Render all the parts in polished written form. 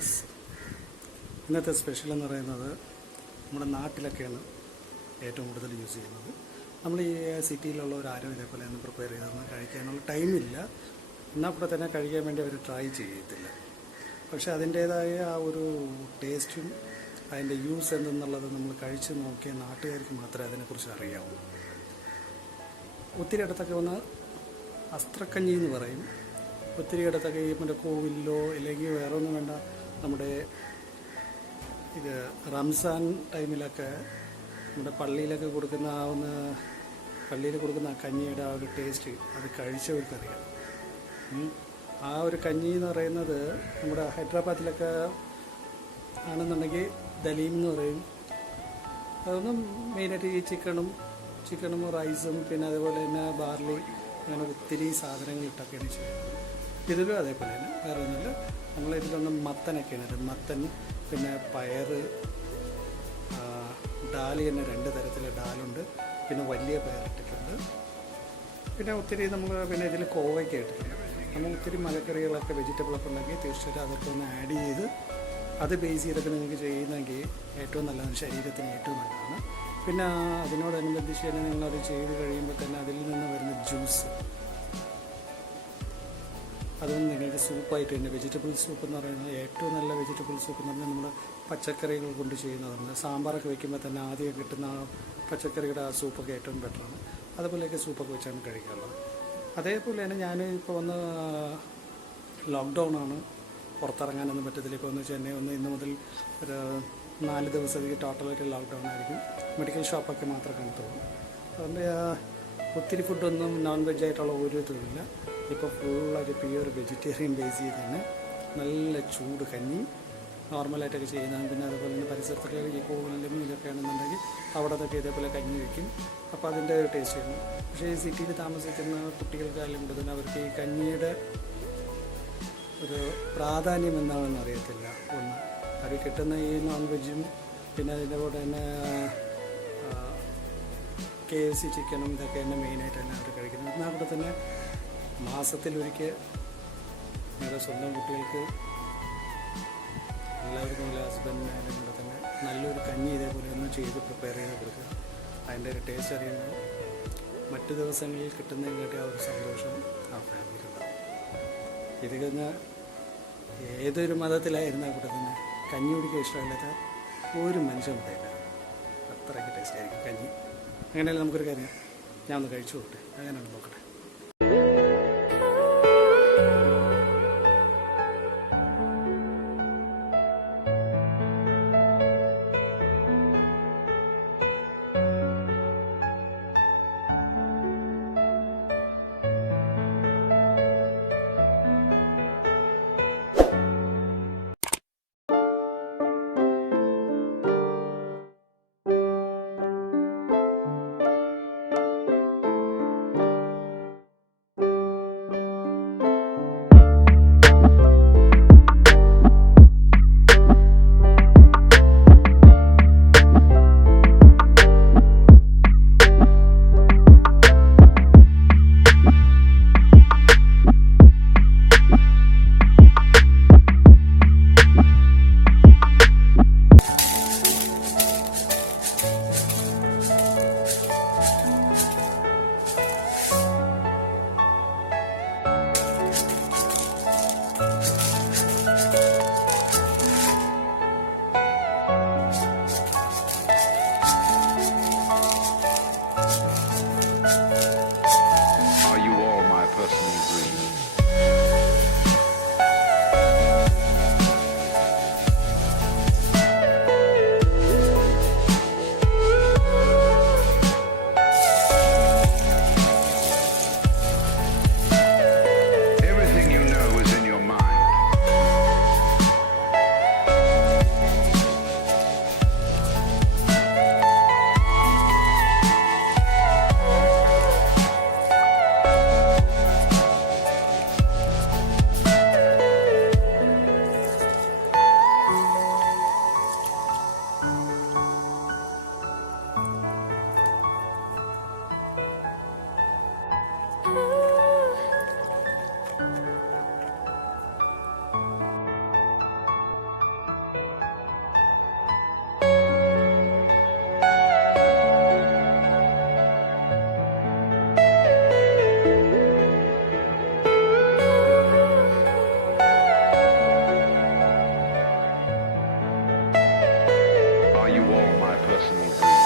Friends, ഇന്നത്തെ special എന്ന് പറയുന്നത് നമ്മുടെ നാട്ടിലൊക്കെയാണ് ഏറ്റവും കൂടുതൽ യൂസ് ചെയ്യുന്നത്. നമ്മൾ ഈ സിറ്റിയിലുള്ളവരാരും ഇതേപോലെ ഒന്നും പ്രിപ്പയർ ചെയ്തൊന്നും കഴിക്കാനുള്ള ടൈമില്ല. എന്നാൽ കൂടെ തന്നെ കഴിക്കാൻ വേണ്ടി അവർ ട്രൈ ചെയ്യത്തില്ല. പക്ഷേ അതിൻ്റേതായ ആ ഒരു ടേസ്റ്റും അതിൻ്റെ യൂസ് എന്തെന്നുള്ളത് നമ്മൾ കഴിച്ച് നോക്കിയ നാട്ടുകാർക്ക് മാത്രമേ അതിനെക്കുറിച്ച് അറിയാവൂ. ഒത്തിരി ഇടത്തൊക്കെ ഒന്ന് അസ്ത്രക്കഞ്ഞി എന്ന് പറയും. ഒത്തിരി ഇടത്തൊക്കെ ഈ മറ്റേ കോവിലിലോ അല്ലെങ്കിൽ വേറെ ഒന്നും വേണ്ട, നമ്മുടെ ഇത് റംസാൻ ടൈമിലൊക്കെ നമ്മുടെ പള്ളിയിലൊക്കെ കൊടുക്കുന്ന പള്ളിയിൽ കൊടുക്കുന്ന ആ കഞ്ഞിയുടെ ആ ഒരു ടേസ്റ്റ് അത് കഴിച്ചവർക്കറിയാം. ആ ഒരു കഞ്ഞി എന്ന് പറയുന്നത് നമ്മുടെ ഹൈദരാബാദിലൊക്കെ ആണെന്നുണ്ടെങ്കിൽ ദലീം എന്ന് പറയും. അതൊന്നും മെയിനായിട്ട് ഈ ചിക്കനും റൈസും പിന്നെ അതുപോലെ തന്നെ ബാർലി അങ്ങനെ ഒത്തിരി സാധനങ്ങൾ ഇട്ടൊക്കെയാണ് ചെയ്യുന്നത്. ഇതിലും അതേപോലെ തന്നെ വേറെ ഒന്നുമില്ല. നമ്മളിതിലൊന്നും മത്തനൊക്കെയാണ് ഇത്. മത്തൻ, പിന്നെ പയറ്, ഡാല് തന്നെ 2 തരത്തിലെ ഡാലുണ്ട്, പിന്നെ വലിയ പയറിട്ടിട്ടുണ്ട്, പിന്നെ ഒത്തിരി നമ്മൾ പിന്നെ ഇതിൽ കോവയ്ക്ക് ഇട്ടിട്ടുണ്ട്. നമ്മൾ ഒത്തിരി മലക്കറികളൊക്കെ വെജിറ്റബിളൊക്കെ ഉണ്ടെങ്കിൽ തീർച്ചയായിട്ടും അതൊക്കെ ഒന്ന് ആഡ് ചെയ്ത് അത് ബേസ് ചെയ്തൊക്കെ നിങ്ങൾക്ക് ചെയ്യുന്നെങ്കിൽ ഏറ്റവും നല്ലതാണ്, ശരീരത്തിന് ഏറ്റവും നല്ലതാണ്. പിന്നെ അതിനോടനുബന്ധിച്ച് തന്നെ നിങ്ങളത് ചെയ്ത് കഴിയുമ്പോൾ തന്നെ അതിൽ നിന്ന് വരുന്ന ജ്യൂസ് അതൊന്നും നിങ്ങൾക്ക് സൂപ്പായിട്ട് തന്നെ, വെജിറ്റബിൾ സൂപ്പ് എന്ന് പറയുന്നത് ഏറ്റവും നല്ല വെജിറ്റബിൾ സൂപ്പ് എന്ന് പറഞ്ഞാൽ നമ്മൾ പച്ചക്കറികൾ കൊണ്ട് ചെയ്യുന്നതാണ്. സാമ്പാറൊക്കെ വയ്ക്കുമ്പോൾ തന്നെ ആദ്യം കിട്ടുന്ന ആ പച്ചക്കറിയുടെ ആ സൂപ്പൊക്കെ ഏറ്റവും ബെറ്ററാണ്. അതുപോലെയൊക്കെ സൂപ്പൊക്കെ വെച്ചാണ് കഴിക്കാറുള്ളത്. അതേപോലെ തന്നെ ഞാൻ ഇപ്പോൾ വന്ന് ലോക്ക്ഡൗണാണ്, പുറത്തിറങ്ങാനൊന്നും പറ്റത്തില്ല. ഇപ്പോൾ ഒന്ന് ചെന്നൈ ഇന്ന് മുതൽ ഒരു 4 ദിവസത്തേക്ക് ടോട്ടലായിട്ട് ലോക്ക്ഡൗൺ ആയിരിക്കും. മെഡിക്കൽ ഷോപ്പൊക്കെ മാത്രമേ കാണത്തുള്ളൂ. അതുകൊണ്ട് ഒത്തിരി ഫുഡൊന്നും നോൺ വെജ് ആയിട്ടുള്ള ഒരു ഇതുമില്ല. ഇപ്പോൾ ഫുള്ളായിട്ട് പ്യുവർ വെജിറ്റേറിയൻ ബേസ് ചെയ്ത് തന്നെ നല്ല ചൂട് കഞ്ഞി നോർമലായിട്ടൊക്കെ ചെയ്യുന്നതാണ്. പിന്നെ അതുപോലെ തന്നെ പരിസരത്തൊക്കെ ഈ കോവിലും ഇതൊക്കെ ആണെന്നുണ്ടെങ്കിൽ അവിടെ നിന്നൊക്കെ ഇതേപോലെ കഞ്ഞി വയ്ക്കും. അപ്പോൾ അതിൻ്റെ ഒരു ടേസ്റ്റ് ആണ്. പക്ഷേ ഈ സിറ്റിയിൽ താമസിക്കുന്ന കുട്ടികൾക്കായാലും തന്നെ അവർക്ക് ഈ കഞ്ഞിയുടെ ഒരു പ്രാധാന്യം എന്താണെന്ന് അറിയത്തില്ല. ഒന്ന് അവർ കിട്ടുന്ന ഈ നോൺ വെജും പിന്നെ അതിൻ്റെ കൂടെ തന്നെ KFC ചിക്കനും ഇതൊക്കെ തന്നെ മെയിനായിട്ട് തന്നെ അവർ കഴിക്കുന്നത്. എന്നാൽ അവിടെ തന്നെ മാസത്തിലൊരിക്കൽ ഞങ്ങളുടെ സ്വന്തം കുട്ടികൾക്ക് എല്ലാവർക്കും നല്ല ഹസ്ബൻഡിനായാലും കൂടെ തന്നെ നല്ലൊരു കഞ്ഞി ഇതേപോലെ ഒന്ന് ചെയ്ത് പ്രിപ്പയർ ചെയ്ത് കൊടുക്കുക. അതിൻ്റെ ഒരു ടേസ്റ്റ് അറിയുമ്പോൾ മറ്റു ദിവസങ്ങളിൽ കിട്ടുന്നതിനെക്കാട്ടി ആ ഒരു സന്തോഷം ആ ഫാമിലിക്കുണ്ടാകും. ഇത് കഴിഞ്ഞാൽ ഏതൊരു മതത്തിലായിരുന്നാൽ കൂടെ തന്നെ കഞ്ഞി കുടിക്കാൻ ഇഷ്ടമില്ലാത്ത ഒരു മനുഷ്യൻ ഉണ്ടായില്ല. അത്രയ്ക്ക് ടേസ്റ്റ് ആയിരിക്കും കഞ്ഞി. അങ്ങനെയല്ല നമുക്കൊരു കാര്യം, ഞാൻ ഒന്ന് കഴിച്ചു നോക്കട്ടെ, അങ്ങനെയാണ് നോക്കട്ടെ. personal dreams.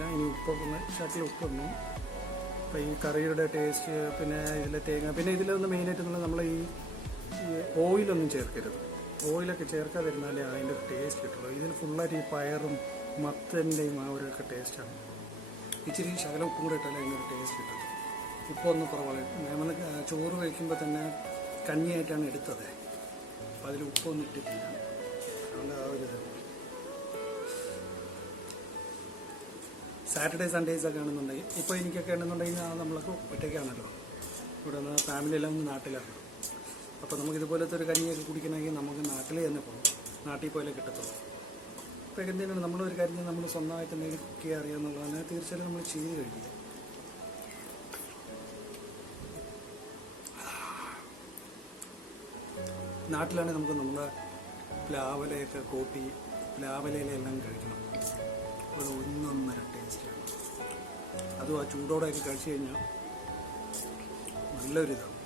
ഇട്ടിട്ടില്ല. ഇനി ഉപ്പൊന്ന് ശകലം ഉപ്പൊന്നു. അപ്പോൾ ഈ കറിയുടെ ടേസ്റ്റ്, പിന്നെ ഇതിലെ തേങ്ങ, പിന്നെ ഇതിലൊന്ന് മെയിനായിട്ട് നമ്മൾ ഈ ഓയിലൊന്നും ചേർക്കരുത്. ഓയിലൊക്കെ ചേർക്കാതിരുന്നാലേ അതിൻ്റെ ഒരു ടേസ്റ്റ് കിട്ടുള്ളൂ. ഇതിൽ ഫുള്ളായിട്ട് ഈ പയറും മത്തൻ്റെയും ആ ഒരു ടേസ്റ്റാണ്. ഇച്ചിരി ശകലം ഉപ്പും കൂടെ ഇട്ടാലേ അതിനൊരു ടേസ്റ്റ് കിട്ടും. ഉപ്പൊന്ന് കുറവാണ്. നമ്മൾ ചോറ് കഴിക്കുമ്പോൾ തന്നെ കഞ്ഞിയായിട്ടാണ് എടുത്തത്, അപ്പോൾ അതിൽ ഉപ്പൊന്നും ഇട്ടിട്ടില്ല. അതുകൊണ്ട് ആ ഒരു സാറ്റർഡേ സൺഡേസ് ഒക്കെ ആണെന്നുണ്ടെങ്കിൽ, ഇപ്പോൾ എനിക്കൊക്കെ ആണെന്നുണ്ടെങ്കിൽ നമ്മളൊക്കെ ഒറ്റയ്ക്കാണല്ലോ, ഇവിടെ നിന്ന് ഫാമിലി എല്ലാം ഒന്ന് നാട്ടിലാണ്. അപ്പോൾ നമുക്ക് ഇതുപോലത്തെ ഒരു കഞ്ഞിയൊക്കെ കുടിക്കണമെങ്കിൽ നമുക്ക് നാട്ടിൽ തന്നെ പോകും, നാട്ടിൽ പോയാലേ കിട്ടത്തുള്ളൂ. അപ്പോൾ എന്തിനാണ് നമ്മളൊരു കാര്യം നമ്മൾ സ്വന്തമായിട്ട് എന്തെങ്കിലും കുക്ക് ചെയ്യാൻ അറിയാമെന്നുള്ളതാണ്, തീർച്ചയായിട്ടും നമ്മൾ ചെയ്ത് കഴിക്കുക. നാട്ടിലാണെങ്കിൽ നമുക്ക് നമ്മുടെ പ്ലാവലയൊക്കെ കൂട്ടി പ്ലാവലയിലെല്ലാം കഴിക്കണം. അത് ഒന്നൊന്നര ടേസ്റ്റാണ്. അതും ആ ചൂടോടെയൊക്കെ കഴിച്ചു കഴിഞ്ഞാൽ നല്ലൊരിതാണ്.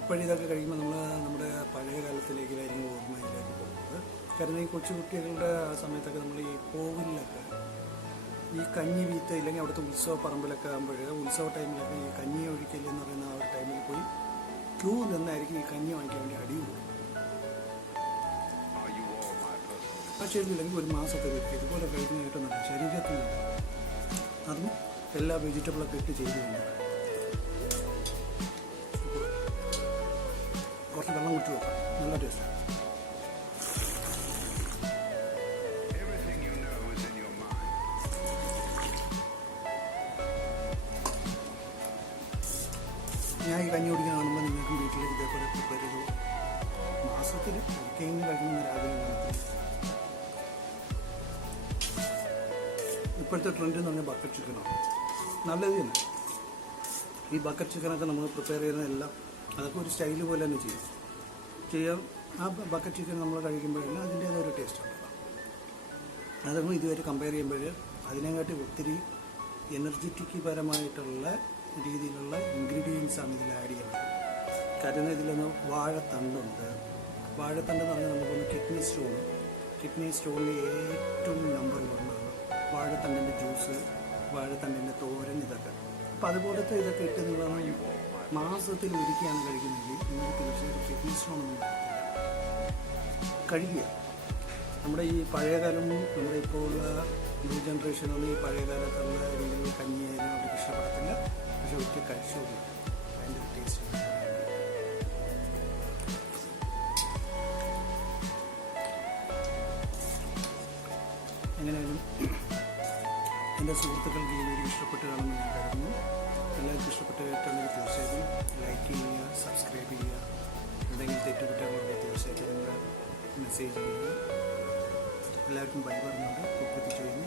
ഇപ്പോഴിതൊക്കെ കഴിക്കുമ്പോൾ നമ്മൾ നമ്മുടെ പഴയ കാലത്തിലേക്കായിരിക്കും ഓർമ്മയിലേക്ക് പോകുന്നത്. കാരണം ഈ കൊച്ചുകുട്ടികളുടെ ആ സമയത്തൊക്കെ നമ്മൾ ഈ കോവിലൊക്കെ ഈ കഞ്ഞി വീത്ത, ഇല്ലെങ്കിൽ അവിടുത്തെ ഉത്സവ പറമ്പിലൊക്കെ ആകുമ്പോൾ, ഉത്സവ ടൈമിലൊക്കെ ഈ കഞ്ഞി ഒഴിക്കൽ എന്ന് പറയുന്ന ആ ഒരു ടൈമിൽ പോയി ക്യൂ നിന്നായിരിക്കും ഈ കഞ്ഞി വാങ്ങിക്കാൻ വേണ്ടി അടി കൂടും. പക്ഷേ ഇതില്ലെങ്കിൽ ഒരു മാസത്തെ വെക്കുക ഇതുപോലെ കഴിക്കുന്ന ഏറ്റവും നല്ല ശരീരത്തിന്. അതും എല്ലാ വെജിറ്റബിളൊക്കെ ഇട്ട് ചെയ്ത് കഴിഞ്ഞാൽ കുറച്ച് വെള്ളം കുടിച്ച് നോക്കാം, നല്ല ടേസ്റ്റ്. ഞാൻ ഈ കഞ്ഞി കുടിക്കാൻ കാണുമ്പോൾ നിങ്ങൾക്കും വീട്ടിലേക്ക് ഇതേപോലെ പ്രിപ്പയർ ചെയ്തു മാസത്തിൽ ഒരിക്കലും കഴിക്കുന്ന രാവിലെ കാണത്തില്ല. ഇപ്പോഴത്തെ ട്രെൻഡ് എന്ന് പറഞ്ഞാൽ ബക്കറ്റ് ചിക്കനാണ്. നല്ലത് തന്നെ. ഈ ബക്കറ്റ് ചിക്കനൊക്കെ നമ്മൾ പ്രിപ്പയർ ചെയ്യുന്നതെല്ലാം അതൊക്കെ ഒരു സ്റ്റൈല് പോലെ തന്നെ ചെയ്യാം. ആ ബക്കറ്റ് ചിക്കൻ നമ്മൾ കഴിക്കുമ്പോഴെല്ലാം അതിൻ്റേതായ ഒരു ടേസ്റ്റ് ഉണ്ട്. അതൊന്നും ഇതുവരെ കമ്പയർ ചെയ്യുമ്പോൾ അതിനെക്കാട്ടി ഒത്തിരി എനർജറ്റിക് പരമായിട്ടുള്ള രീതിയിലുള്ള ഇൻഗ്രീഡിയൻസാണ് ഇതിൽ ആഡ് ചെയ്യുന്നത്. കാരണം ഇതിലൊന്ന് വാഴത്തണ്ടുണ്ട്. വാഴത്തണ്ട് എന്ന് പറഞ്ഞാൽ നമുക്കൊന്ന് കിഡ്നി സ്റ്റോണിൽ ഏറ്റവും നമ്പർ 1 ആണ് വാഴത്തണ്ടിൻ്റെ ജ്യൂസ്, വാഴത്തണ്ടിൻ്റെ തോരൻ, ഇതൊക്കെ. അപ്പോൾ അതുപോലത്തെ ഇതൊക്കെ ഇട്ട് നിങ്ങൾ മാസത്തിൽ ഒരിക്കലാണ് കഴിക്കുന്നെങ്കിൽ നിങ്ങൾക്ക് തീർച്ചയായിട്ടും കിഡ്നി സ്റ്റോണൊന്നും കഴിക്കുക. നമ്മുടെ ഈ പഴയകാലം, നമ്മുടെ ഇപ്പോൾ ഉള്ള ന്യൂ ജനറേഷനൊന്നും ഈ പഴയകാലത്തുള്ള രീതിയിലുള്ള കഞ്ഞിയായാലും അവർക്ക് ഇഷ്ടപ്പെടത്തില്ല. പക്ഷെ ഒരിക്കൽ കഴിച്ചോളൂ, അതിൻ്റെ ടേസ്റ്റ്. എങ്ങനെയായാലും എൻ്റെ സുഹൃത്തുക്കൾക്ക് ഈ വീഡിയോ ഇഷ്ടപ്പെട്ട് കാണുമെന്ന് ഞാൻ കരുതുന്നു. എല്ലാവർക്കും ഇഷ്ടപ്പെട്ട് കേട്ടുണ്ടെങ്കിൽ തീർച്ചയായിട്ടും ലൈക്ക് ചെയ്യുക, സബ്സ്ക്രൈബ് ചെയ്യുക. എന്തെങ്കിലും തെറ്റുകുറ്റങ്ങളുണ്ടെങ്കിൽ തീർച്ചയായിട്ടും നിങ്ങൾ മെസ്സേജ് ചെയ്യുക. എല്ലാവർക്കും ബൈ പറഞ്ഞുകൊണ്ട് കുക്ക് ചെയ്യുന്നു.